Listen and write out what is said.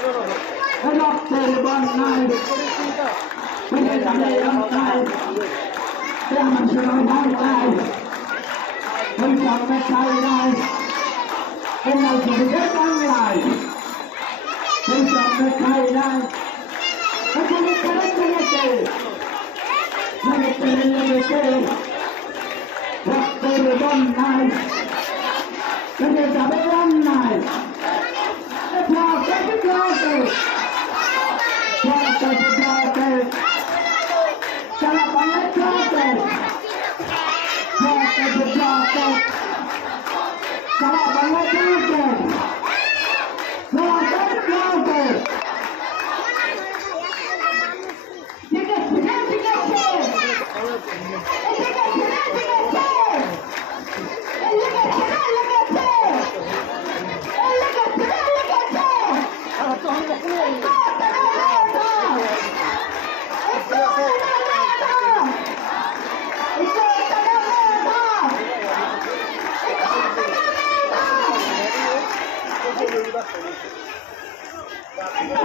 রক্তের বন্যায় ফেলে যাবে অন্যায় আমার সময় ভাই নাই ওই সামনে খাই নাই এনার জীবিতের বাংলায় ওই সামনে খাই নাই এখানে করে লেগেছে লেগেছে রক্তের বন্যায় ফেলে যাবে অন্যায় Salah banget joget. Salah banget joget.